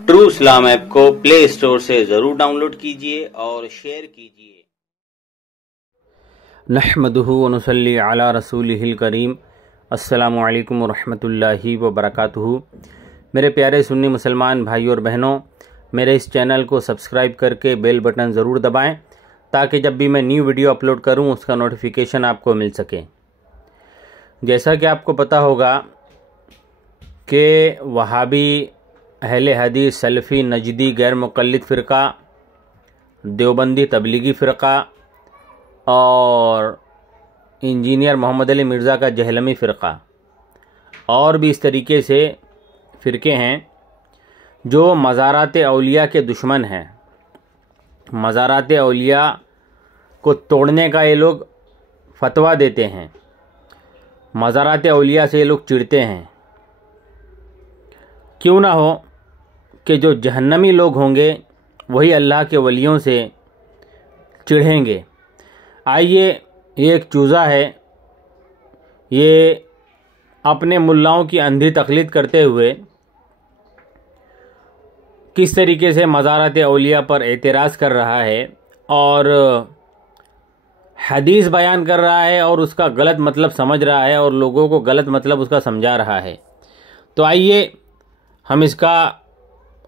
True इस्लाम app को play store से ज़रूर डाउनलोड कीजिए और शेयर कीजिए। नहमदुहु व नुसल्ली अला रसूलिहिल करीम। अस्सलामु अलैकुम व रहमतुल्लाहि व बरकातुहू। मेरे प्यारे सुन्नी मुसलमान भाइयों और बहनों, मेरे इस चैनल को सब्सक्राइब करके बेल बटन ज़रूर दबाएं ताकि जब भी मैं न्यू वीडियो अपलोड करूं उसका नोटिफिकेशन आपको मिल सके। जैसा कि आपको पता होगा कि वहाबी, अहले हदीस, सलफ़ी, नजदी, गैर मुक़ल्लिद फ़िरका, देवबंदी, तबलीगी फ़िरका और इंजीनियर मोहम्मद अली मिर्ज़ा का जहलमी फ़िरका और भी इस तरीके से फ़िरके हैं जो मज़ारात औलिया के दुश्मन हैं। मज़ारात औलिया को तोड़ने का ये लोग फतवा देते हैं। मज़ारात औलिया से ये लोग चिढ़ते हैं। क्यों ना हो कि जो जहन्नमी लोग होंगे वही अल्लाह के वलियों से चिढ़ेंगे। आइए, ये एक चूज़ा है, ये अपने मुल्लाओं की अंधी तक़लीद करते हुए किस तरीके से मज़ारात औलिया पर एतराज़ कर रहा है और हदीस बयान कर रहा है और उसका गलत मतलब समझ रहा है और लोगों को गलत मतलब उसका समझा रहा है। तो आइए हम इसका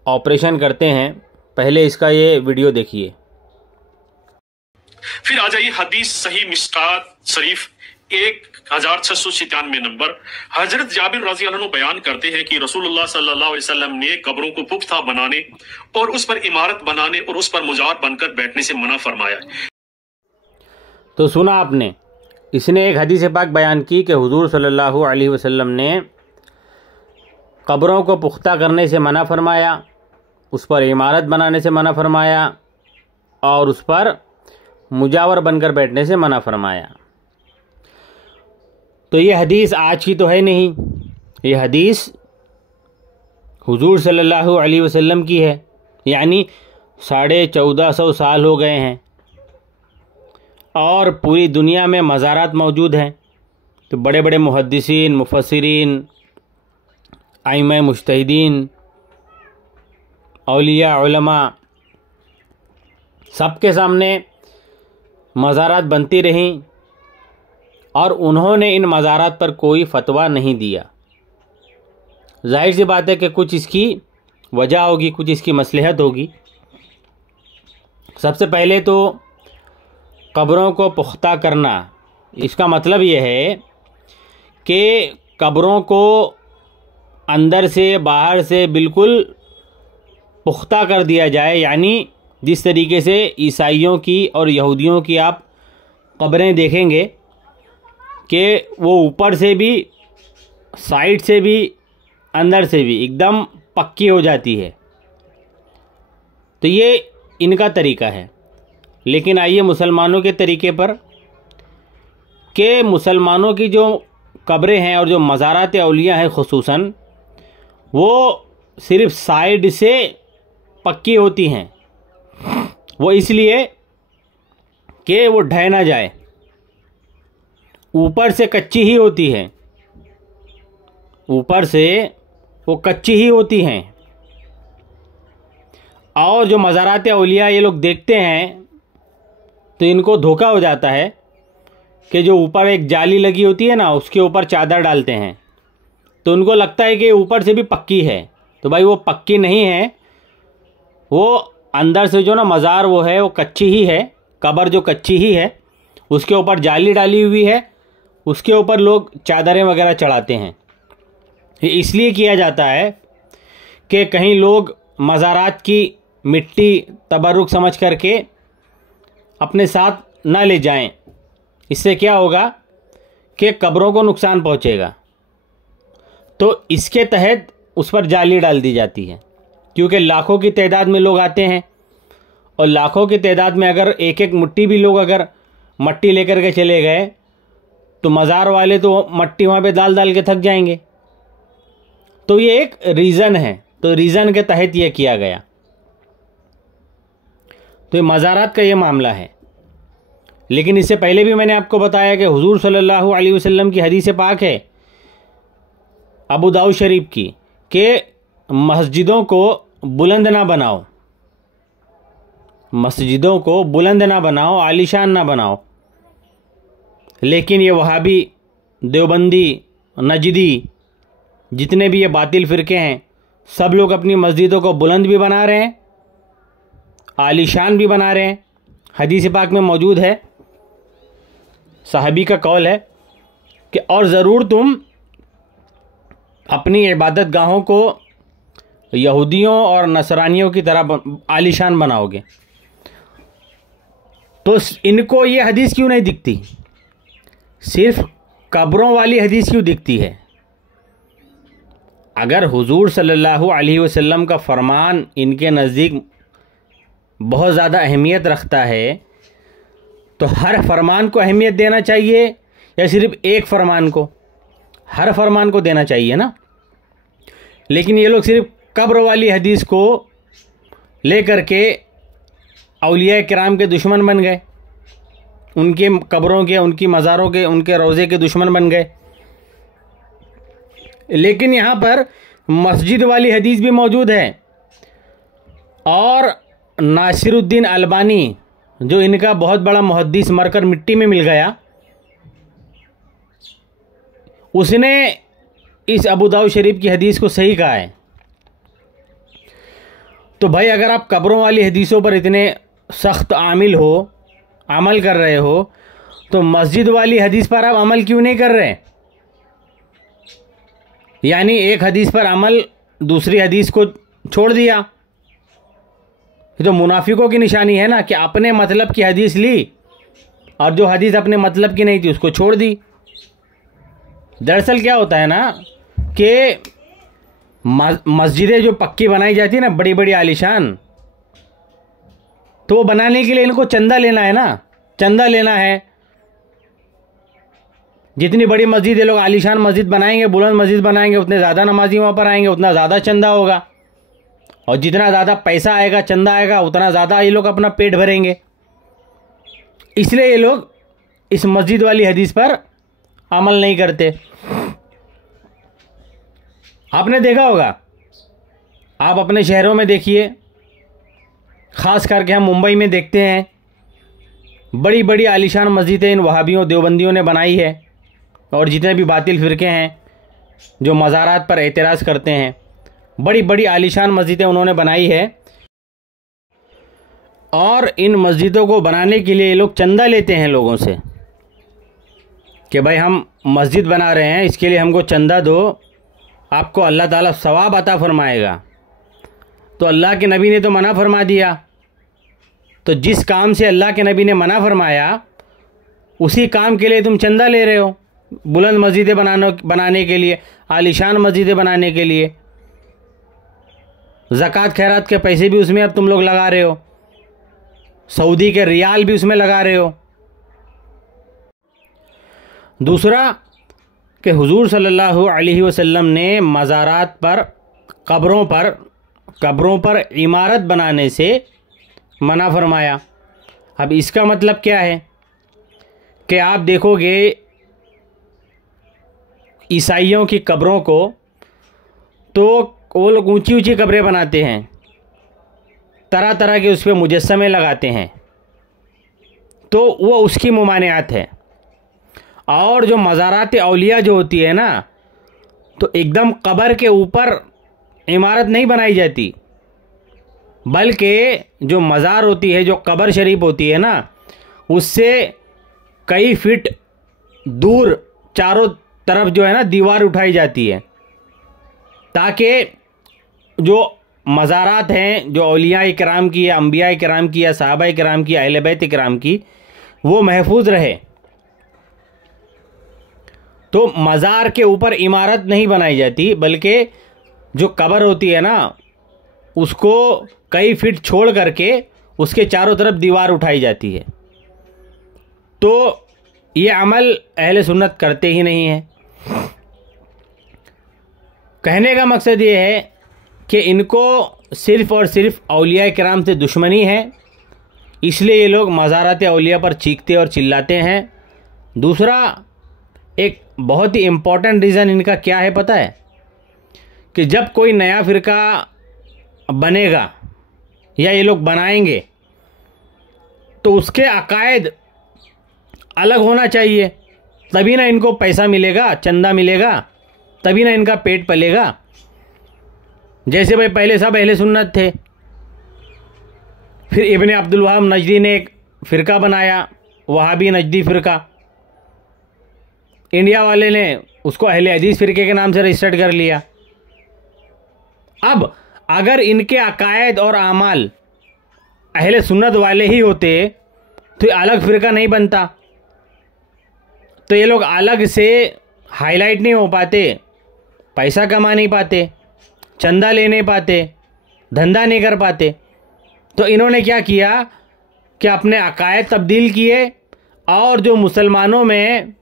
ऑपरेशन करते हैं। पहले इसका ये वीडियो देखिए। फिर आ जाइए हदीस सही मिस्कात शरीफ 1697 नंबर। हजरत जाबिर रज़ी अल्लाह अन्हु बयान करते हैं कि रसूलुल्लाह सल्लल्लाहु अलैहि वसल्लम ने कब्रों को पुख्ता बनाने और उस पर इमारत बनाने और उस पर मुजार बनकर बैठने से मना फरमाया। तो सुना आपने, इसने एक हदीस पाक बयान की कि हुजूर सल्लल्लाहु अलैहि वसल्लम ने कब्रों को पुख्ता करने से मना फरमाया, उस पर इमारत बनाने से मना फरमाया और उस पर मुजावर बनकर बैठने से मना फरमाया। तो ये हदीस आज की तो है नहीं, ये हदीस हुजूर सल्लल्लाहु अलैहि वसल्लम की है, यानी 1450 साल हो गए हैं और पूरी दुनिया में मज़ारात मौजूद हैं। तो बड़े बड़े मुहद्दिसीन, मुफस्सिरीन, आइमा मुज्तहिदीन, औलिया, उलमा, सबके सामने मज़ारात बनती रहीं और उन्होंने इन मज़ारात पर कोई फतवा नहीं दिया। जाहिर सी बात है कि कुछ इसकी वजह होगी, कुछ इसकी मसलहत होगी। सबसे पहले तो कब्रों को पुख्ता करना, इसका मतलब यह है कि कब्रों को अंदर से बाहर से बिल्कुल पुख्ता कर दिया जाए। यानी जिस तरीके से ईसाइयों की और यहूदियों की आप कब्रें देखेंगे कि वो ऊपर से भी, साइड से भी, अंदर से भी एकदम पक्की हो जाती है। तो ये इनका तरीका है। लेकिन आइए मुसलमानों के तरीके पर, कि मुसलमानों की जो कब्रें हैं और जो मज़ारात औलिया हैं खुसूसन, वो सिर्फ़ साइड से पक्की होती हैं। वो इसलिए कि वो ढह ना जाए, ऊपर से कच्ची ही होती है, ऊपर से वो कच्ची ही होती हैं। और जो मज़ारात औलिया ये लोग देखते हैं तो इनको धोखा हो जाता है कि जो ऊपर एक जाली लगी होती है ना, उसके ऊपर चादर डालते हैं तो उनको लगता है कि ऊपर से भी पक्की है। तो भाई वो पक्की नहीं है, वो अंदर से जो ना मज़ार वो है वो कच्ची ही है, कब्र जो कच्ची ही है, उसके ऊपर जाली डाली हुई है, उसके ऊपर लोग चादरें वगैरह चढ़ाते हैं। ये इसलिए किया जाता है कि कहीं लोग मज़ारात की मिट्टी तबरुक समझ करके अपने साथ ना ले जाएं। इससे क्या होगा कि कब्रों को नुकसान पहुंचेगा। तो इसके तहत उस पर जाली डाल दी जाती है, क्योंकि लाखों की तादाद में लोग आते हैं और लाखों की तादाद में अगर एक एक मुट्ठी भी लोग अगर मट्टी लेकर के चले गए तो मज़ार वाले तो मट्टी वहाँ पे डाल डाल के थक जाएंगे। तो ये एक रीज़न है, तो रीज़न के तहत ये किया गया। तो ये मज़ारात का ये मामला है। लेकिन इससे पहले भी मैंने आपको बताया कि हुजूर सल्लल्लाहु अलैहि वसल्लम की हदीस पाक है अबू दाऊद शरीफ की, कि मस्जिदों को बुलंद ना बनाओ, मस्जिदों को बुलंद ना बनाओ, आलीशान ना बनाओ। लेकिन ये वहाबी, देवबंदी, नजदी, जितने भी ये बातिल फ़िरके हैं, सब लोग अपनी मस्जिदों को बुलंद भी बना रहे हैं, आलीशान भी बना रहे हैं। हदीस पाक में मौजूद है, सहाबी का कौल है कि और ज़रूर तुम अपनी इबादत गाहों को यहूदियों और नसरानियों की तरह आलीशान बनाओगे। तो इनको ये हदीस क्यों नहीं दिखती? सिर्फ कब्रों वाली हदीस क्यों दिखती है? अगर हुजूर सल्लल्लाहु अलैहि वसल्लम का फरमान इनके नज़दीक बहुत ज़्यादा अहमियत रखता है, तो हर फरमान को अहमियत देना चाहिए या सिर्फ एक फरमान को? हर फरमान को देना चाहिए ना। लेकिन ये लोग सिर्फ कब्र वाली हदीस को लेकर के औलिया किराम के दुश्मन बन गए, उनके कब्रों के, उनकी मज़ारों के, उनके रोज़े के दुश्मन बन गए। लेकिन यहाँ पर मस्जिद वाली हदीस भी मौजूद है, और नासिरुद्दीन अलबानी, जो इनका बहुत बड़ा मुहद्दिस मरकर मिट्टी में मिल गया, उसने इस अबू दाऊद शरीफ की हदीस को सही कहा है। तो भाई, अगर आप कब्रों वाली हदीसों पर इतने सख्त अमल कर रहे हो, तो मस्जिद वाली हदीस पर आप अमल क्यों नहीं कर रहे? यानी एक हदीस पर अमल, दूसरी हदीस को छोड़ दिया। ये तो मुनाफिकों की निशानी है ना, कि अपने मतलब की हदीस ली और जो हदीस अपने मतलब की नहीं थी उसको छोड़ दी। दरअसल क्या होता है ना कि मस्जिदें जो पक्की बनाई जाती है ना, बड़ी बड़ी आलीशान, तो वो बनाने के लिए इनको चंदा लेना है ना, चंदा लेना है। जितनी बड़ी मस्जिद ये लोग आलीशान मस्जिद बनाएंगे, बुलंद मस्जिद बनाएंगे, उतने ज़्यादा नमाजी वहाँ पर आएंगे, उतना ज़्यादा चंदा होगा, और जितना ज़्यादा पैसा आएगा, चंदा आएगा, उतना ज़्यादा ये लोग अपना पेट भरेंगे। इसलिए ये लोग इस मस्जिद वाली हदीस पर अमल नहीं करते। आपने देखा होगा, आप अपने शहरों में देखिए, ख़ास करके हम मुंबई में देखते हैं, बड़ी बड़ी आलीशान मस्जिदें इन वहाबियों, देवबंदियों ने बनाई है, और जितने भी बातिल फ़िरके हैं जो मज़ारात पर एतराज़ करते हैं, बड़ी बड़ी आलीशान मस्जिदें उन्होंने बनाई है। और इन मस्जिदों को बनाने के लिए ये लोग चंदा लेते हैं लोगों से कि भाई हम मस्जिद बना रहे हैं, इसके लिए हमको चंदा दो, आपको अल्लाह ताला सवाब अता फरमाएगा। तो अल्लाह के नबी ने तो मना फरमा दिया, तो जिस काम से अल्लाह के नबी ने मना फरमाया, उसी काम के लिए तुम चंदा ले रहे हो, बुलंद मस्जिदें बनाने के लिए, आलीशान मस्जिदें बनाने के लिए। ज़कात खैरात के पैसे भी उसमें अब तुम लोग लगा रहे हो, सऊदी के रियाल भी उसमें लगा रहे हो। दूसरा कि हुजूर सल्लल्लाहु अलैहि वसल्लम ने मज़ारात पर, कब्रों पर इमारत बनाने से मना फरमाया। अब इसका मतलब क्या है कि आप देखोगे ईसाइयों की कब्रों को, तो वो लोग ऊंची ऊंची कब्रें बनाते हैं, तरह तरह के उस पर मुजस्समे लगाते हैं, तो वो उसकी मुमानियात है। और जो मज़ारात औलिया जो होती है ना, तो एकदम कब्र के ऊपर इमारत नहीं बनाई जाती, बल्कि जो मज़ार होती है, जो कब्र शरीफ होती है ना, उससे कई फीट दूर चारों तरफ जो है ना दीवार उठाई जाती है, ताकि जो मज़ारात हैं, जो औलिया किराम की, या अम्बिया किराम की, या सहाबा किराम की, अहले बैत किराम की, वो महफूज रहे। तो मज़ार के ऊपर इमारत नहीं बनाई जाती, बल्कि जो कब्र होती है ना, उसको कई फीट छोड़ करके उसके चारों तरफ दीवार उठाई जाती है। तो ये अमल अहले सुन्नत करते ही नहीं है। कहने का मकसद ये है कि इनको सिर्फ़ और सिर्फ औलिया किराम से दुश्मनी है, इसलिए ये लोग मज़ारात औलिया पर चीखते और चिल्लाते हैं। दूसरा, एक बहुत ही इम्पोर्टेंट रीज़न इनका क्या है पता है? कि जब कोई नया फ़िरका बनेगा या ये लोग बनाएंगे तो उसके अकायद अलग होना चाहिए, तभी ना इनको पैसा मिलेगा, चंदा मिलेगा, तभी ना इनका पेट पलेगा। जैसे भाई पहले सब अहले सुन्नत थे, फिर इब्ने अब्दुल वहाब नजदी ने एक फ़िरका बनाया, वहाबी नजदी फ़िरका। इंडिया वाले ने उसको अहले हदीस फ़िरके के नाम से रजिस्टर्ड कर लिया। अब अगर इनके अकायद और आमाल अहले सुन्नत वाले ही होते तो अलग फ़िरका नहीं बनता, तो ये लोग अलग से हाईलाइट नहीं हो पाते, पैसा कमा नहीं पाते, चंदा ले नहीं पाते, धंधा नहीं कर पाते। तो इन्होंने क्या किया कि अपने अकायद तब्दील किए और जो मुसलमानों में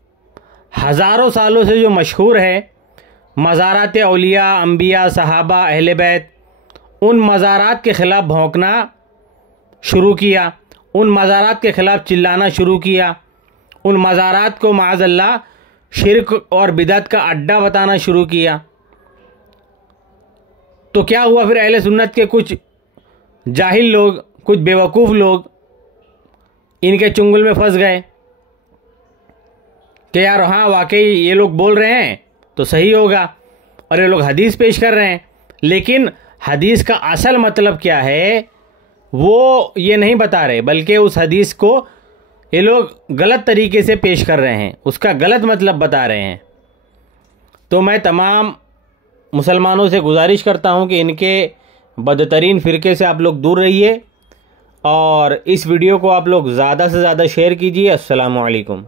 हज़ारों सालों से जो मशहूर है मज़ारात औलिया, अंबिया, सहाबा, अहले बैत, उन मज़ारात के ख़िलाफ़ भौंकना शुरू किया, उन मज़ारात के ख़िलाफ़ चिल्लाना शुरू किया, उन मज़ारात को माअज़ल्लाह शिर्क और बिदअत का अड्डा बताना शुरू किया। तो क्या हुआ फिर अहले सुन्नत के कुछ जाहिल लोग, कुछ बेवकूफ़ लोग इनके चुंगल में फंस गए कि यार हाँ वाकई ये लोग बोल रहे हैं तो सही होगा और ये लोग हदीस पेश कर रहे हैं, लेकिन हदीस का असल मतलब क्या है वो ये नहीं बता रहे, बल्कि उस हदीस को ये लोग गलत तरीके से पेश कर रहे हैं, उसका गलत मतलब बता रहे हैं। तो मैं तमाम मुसलमानों से गुजारिश करता हूं कि इनके बदतरीन फ़िरके से आप लोग दूर रहिए और इस वीडियो को आप लोग ज़्यादा से ज़्यादा शेयर कीजिए। अस्सलामु अलैकुम।